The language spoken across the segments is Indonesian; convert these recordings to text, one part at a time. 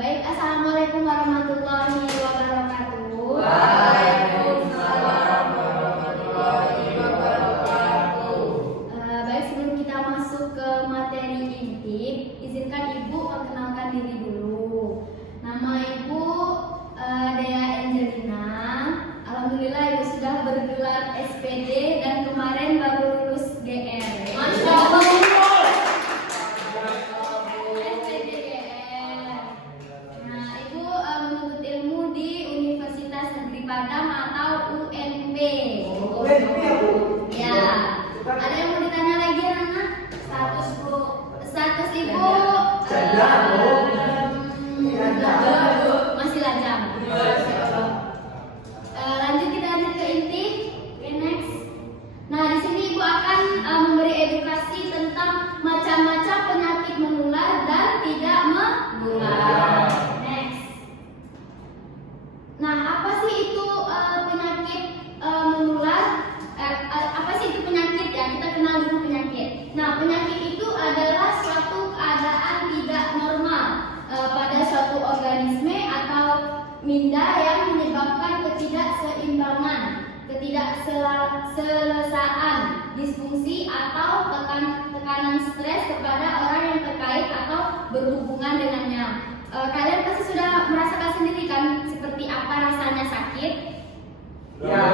Baik, assalamualaikum warahmatullahi wabarakatuh. Waalaikumsalam warahmatullahi wabarakatuh. Baik, sebelum kita masuk ke materi inti, izinkan Ibu perkenalkan diri dulu. Nama Ibu Dea Angelina. Alhamdulillah Ibu sudah bergelar SPD dan kemarin baru lulus GR. Masya Allah. Padang atau UNP. UNP ya Bu? Ya. Ada yang mau ditanya lagi anak? Status Ibu Janda Bu. Masih lajang. Lanjut kita lanjut ke inti. Okay, next. Nah, di sini Ibu akan memberi edukasi tentang macam-macam penyakit menular dan tidak menular. Next. Nah, apa sih itu penyakit menular? Apa sih itu penyakit ya? Kita kenal dulu penyakit. Nah, penyakit itu adalah suatu keadaan tidak normal pada suatu organisme atau minda yang menyebabkan ketidakseimbangan, ketidakselesaan, disfungsi atau tekanan stres kepada orang yang terkait atau berhubungan dengannya. Kalian pasti sudah merasakan sendiri kan seperti apa rasanya sakit? Ya.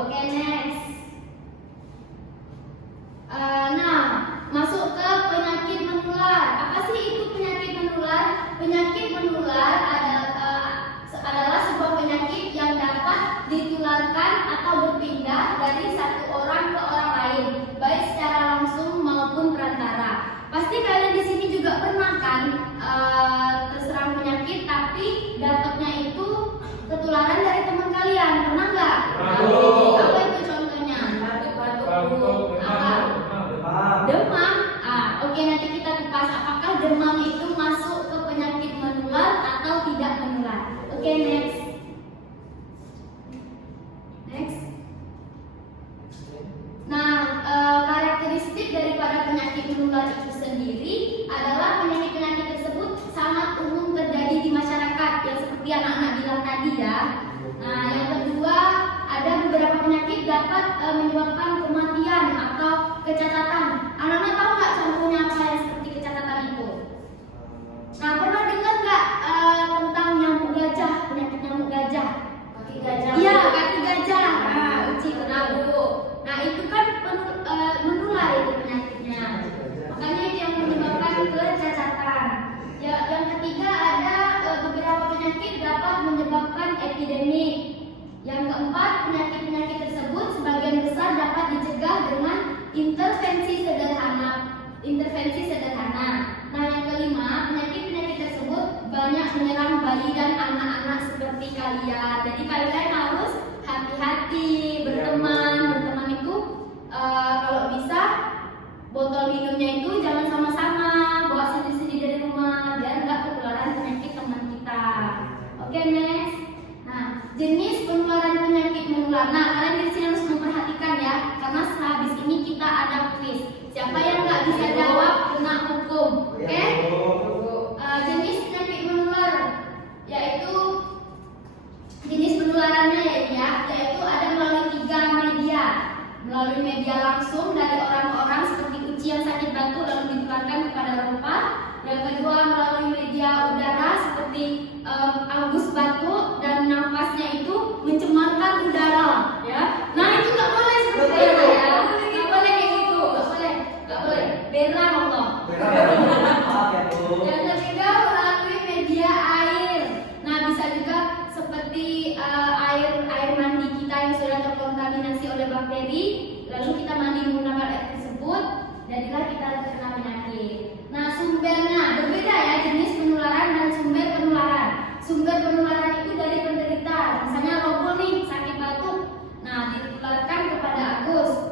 Oke, next. Nah, masuk ke penyakit menular. Apa sih itu penyakit menular? Penyakit menular adalah sebuah penyakit yang dapat ditularkan atau berpindah dari satu orang ke orang lain, baik secara langsung maupun perantara. Pasti kalian di sini juga pernah kan terserang penyakit tapi dapatnya itu ketularan dari teman kalian, pernah nggak? Apa itu contohnya? Batuk-batuk. Apa? Demam. Oke, nanti kita kupas apakah demam itu masuk ke penyakit menular atau tidak menular. Oke, next. Next. Nah, karakteristik daripada penyakit menular itu sendiri adalah penyakit-penyakit tersebut sangat umum terjadi di masyarakat, yang seperti anak-anak bilang tadi ya. Nah, yang kedua, ada beberapa penyakit dapat menyebabkan kematian atau kecacatan. Anak-anak tahu nggak contohnya apa yang seperti kecacatan itu? Nah, pernah dengar nggak tentang nyamuk gajah, penyakit nyamuk gajah? Kaki gajah. Iya, kaki gajah. Uci tahu. Nah, itu kan menular itu penyakitnya. Makanya itu yang menyebabkan kecacatan. Ya, yang ketiga ada beberapa penyakit dapat menyebabkan epidemi. Yang keempat, penyakit-penyakit tersebut sebagian besar dapat dicegah dengan intervensi sederhana. Nah, yang kelima, penyakit-penyakit tersebut banyak menyerang bayi dan anak-anak seperti kalian. Jadi kalian harus hati-hati berteman itu kalau bisa botol minumnya itu jangan sama-sama, bawa sendiri-sendiri dari rumah biar nggak ketularan penyakit teman kita. Oke, next. Nah, jenis penularan penyakit menular. Nah, kalian di sini harus memperhatikan ya, karena sehabis ini kita ada quiz. Siapa yang nggak bisa jawab kena hukum. Oke? Jenis penyakit menular yaitu jenis penularannya yaitu ada melalui 3 media. Melalui media langsung dari orang ke orang seperti uci yang sakit batuk lalu ditularkan kepada rompa. Yang kedua melalui media udara seperti Agus batuk dan nafasnya itu mencemarkan udara, ya. Nah, itu nggak boleh seperti itu ya. Nggak boleh kayak gitu, nggak boleh. Berang Allah. Yang ketiga melalui media air. Nah, bisa juga seperti air mandi kita yang sudah terkontaminasi oleh bakteri, lalu kita mandi menggunakan air tersebut, jadilah kita terkena penyakit. Nah, sumbernya berbeda ya, jenis penularan dan sumber penularan. Sumber penularan itu dari penderita, misalnya Robo nih sakit batuk, nah ditularkan kepada Agus.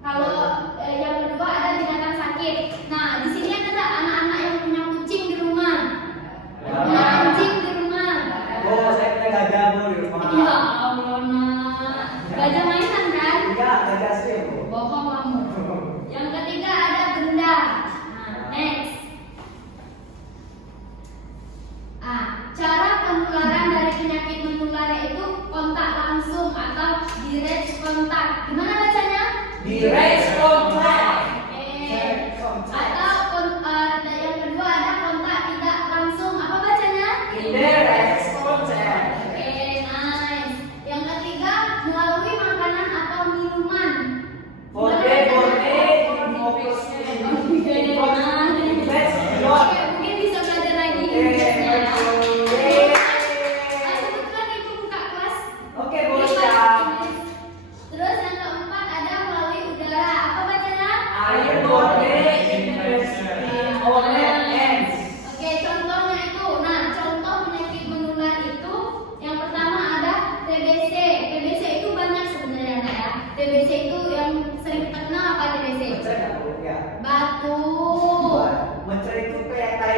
Kalau yang kedua ada binatang sakit. Nah, di sini ada anak-anak yang punya kucing di rumah, punya anjing di rumah. Oh, saya punya gajah Bu di rumah. Ya Allah, nak. Gajah mainan kan? Iya, gajah sih Bu. Bohong kamu. Yang ketiga ada benda.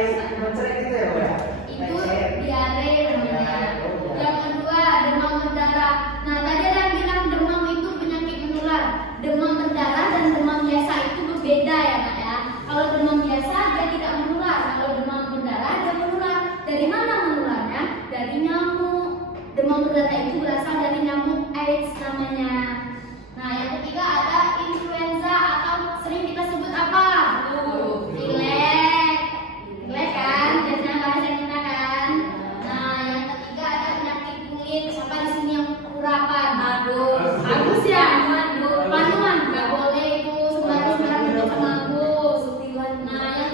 mencret itu ya, Bu ya? Itu diare namanya. Yang kedua, demam berdarah. Nah, tadi ada yang bilang demam itu penyakit menular. Demam berdarah dan demam biasa itu berbeda ya, Nak ya. Kalau demam biasa dia tidak menular. Kalau demam berdarah dia menular. Dari mana menularnya? Dari nyamuk. Demam berdarah itu berasal dari nyamuk AIDS namanya. Nah, yang ketiga ada influenza atau sering kita sebut apa? Pilek. Pilek kan? Biasanya bahasa kita kan. Nah, yang ketiga ada penyakit kulit. Siapa di sini yang kurapan? Bagus ya? Panuan nggak boleh itu sembarang kita bagus. Nah, yang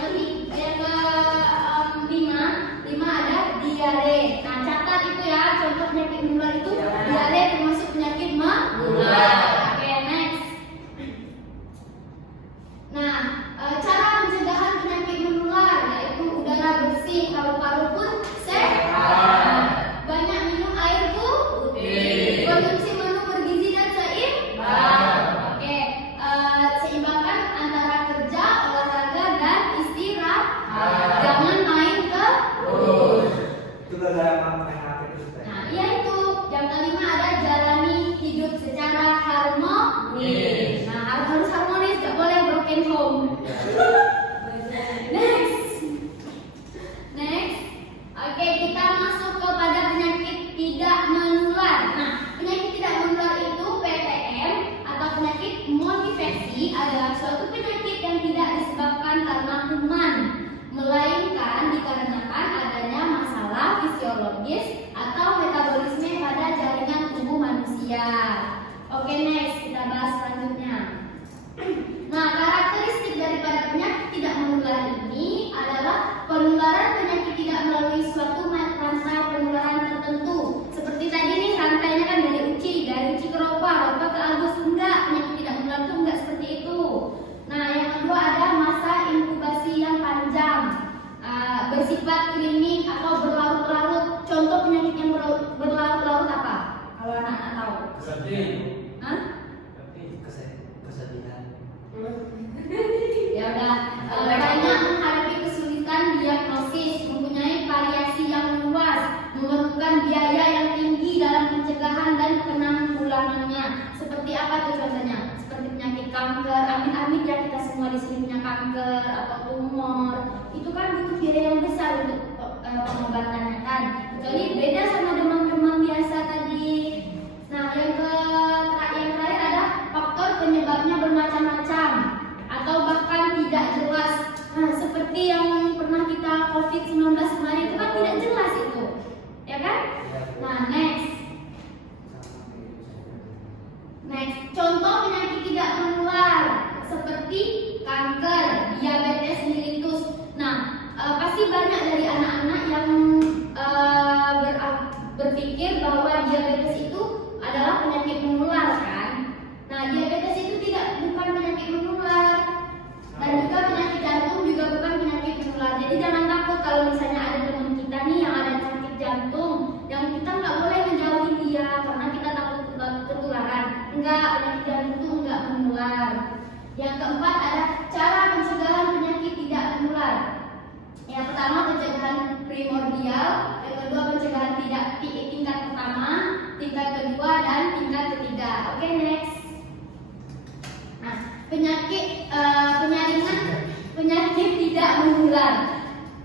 kelima ada diare. Nah, catat itu ya, contoh penyakit menular itu diare termasuk penyakit menular. Oke, next. Nah, cara pencegahan penyakit menular yaitu udara bersih, paru-paru pun sehat, banyak minum air putih, konsumsi menu bergizi dan seimbang. Oke, seimbangkan antara kerja, olahraga dan istirahat. Jangan main terus. Itu gara-gara main HP terus. Nah, iya itu. Yang kelima ada jalani hidup secara harmonis. Nah, harus harmonis, gak boleh broken home. Next. Oke, kita masuk kepada penyakit tidak menular. Nah, penyakit tidak menular itu PTM atau penyakit monoinfeksi adalah suatu penyakit yang tidak disebabkan karena kuman, melainkan dikarenakan adanya masalah fisiologis atau metabolisme pada jaringan tubuh manusia. Oke, next kita bahas selanjutnya. Nah, karakteristik daripada penyakit tidak menular ini adalah penularan penyakit tidak melalui suatu rantai penularan tertentu. Seperti tadi nih, rantainya kan dari uci ke ropa ke Agus. Enggak, penyakit tidak menular itu enggak seperti itu. Nah, yang kedua ada masa inkubasi yang panjang, bersifat klinik atau berlarut-larut. Contoh penyakit yang berlarut-larut apa? Kalau anak-anak tahu? Sedih. Hah? Kesedihan. Ya udah, banyak menghadapi kesulitan diagnosis, mempunyai variasi yang luas, memerlukan biaya yang tinggi dalam pencegahan dan penanggulangannya. Seperti apa tuh contohnya? Seperti penyakit kanker, amit-amit ya kita semua di sini punya kanker atau tumor. Itu kan butuh biaya yang besar untuk pengobatannya kan. Kecuali beda sama demam-demam biasa tadi. Nah, yang terakhir ada faktor penyebabnya bermacam-macam atau bahkan tidak jelas. Nah, seperti yang pernah kita COVID-19 kemarin itu kan tidak jelas itu, ya kan? Nah, next. Contoh penyakit tidak menular seperti kanker, diabetes mellitus. Nah, pasti banyak dari anak-anak yang berpikir bahwa diabetes itu adalah penyakit menular kan? Nah, diabetes itu bukan penyakit menular, dan juga penyakit jantung juga bukan penyakit menular. Jadi jangan takut kalau misalnya ada teman kita nih yang ada sakit jantung, yang kita nggak boleh menjauhi dia karena kita takut ketularan. Enggak, penyakit jantung itu enggak menular. Yang keempat ada cara pencegahan penyakit tidak menular. Yang pertama pencegahan primordial, yang kedua pencegahan tingkat pertama, tingkat kedua dan tingkat ketiga. Oke, next. Nah, penyaringan penyakit tidak menular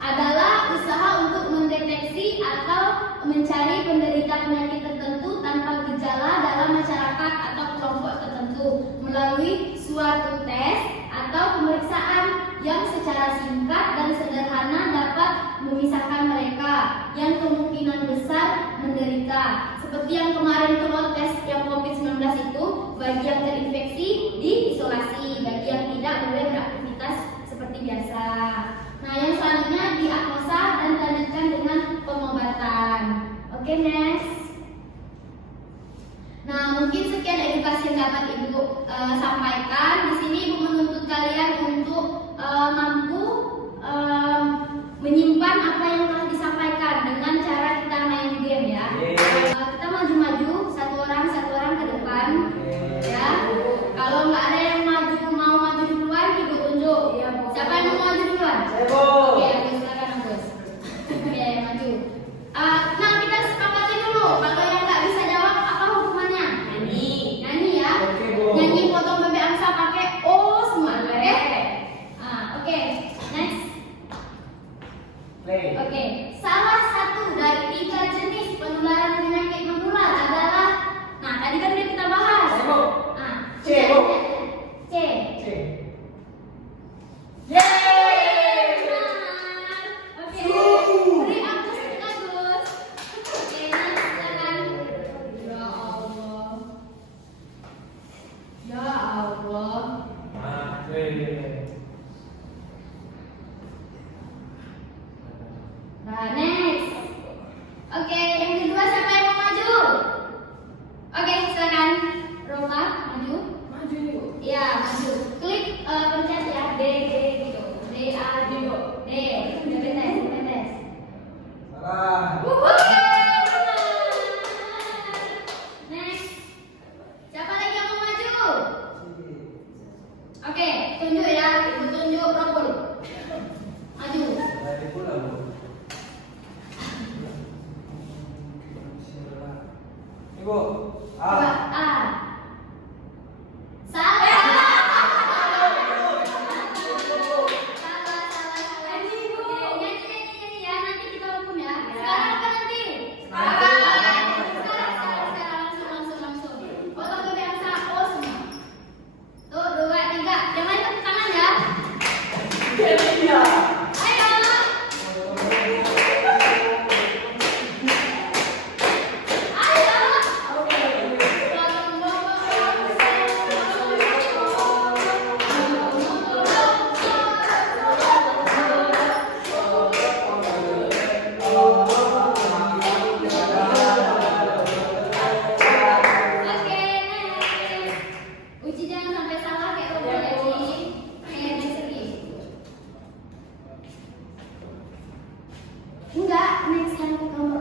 adalah usaha untuk mendeteksi atau mencari penderita penyakit tertentu tanpa gejala dalam masyarakat atau kelompok tertentu melalui suatu tes atau pemeriksaan yang secara singkat dan sederhana dapat memisahkan mereka yang kemungkinan besar menderita. Seperti yang kemarin tes yang COVID-19 itu, bagi yang terinfeksi diisolasi, bagi yang tidak boleh beraktivitas seperti biasa. Nah, yang selanjutnya diagnosa dan dilanjutkan dengan pengobatan. Oke, next. Nah, mungkin sekian edukasi yang dapat Ibu sampaikan. Di sini Ibu menuntut kalian untuk mampu menyimpan apa yang telah disampaikan dengan cara kita main game ya. Kita maju-maju satu orang ke depan, ya. Kalau nggak ada yang mau maju duluan, Ibu tunjuk. Siapa yang mau maju duluan? Saya, Bu. Oke, silakan. Play. Oke, salah satu dari 3 jenis penularan penyakit menular adalah, nah tadi kan udah kita bahas. Ayo. Nah, C, Bu. C. C. Yeay, benar. Oke, beri Agus, Agus. Oke, nah silakan. Ya Allah. Ya Allah. Nah, Nah, next. Oke, yang kedua siapa yang mau maju? Oke, silakan. Roma, maju. Maju nih, Bu. Ya, maju. Klik pencet ya, D gitu. D A D D. Tes. Salah. Oke, benar. Next. Siapa lagi yang mau maju? Oke, tunjuk ya. Ibu tunjuk Robul. Maju. Dari pula, Bu. Ibu. Coba Ah. A. Salah. Nyanyi ya, nanti kita hukum ya. Sekarang apa nanti? Sekarang langsung. Potong kebiasa, oh semua. Tuh, 2, 3. Yang lain tepuk tangan ya. Iya. Ayo. Oke, next. Uji jangan sampai salah kayak Robul ya, Ci. Next lagi. Enggak, next yang kamu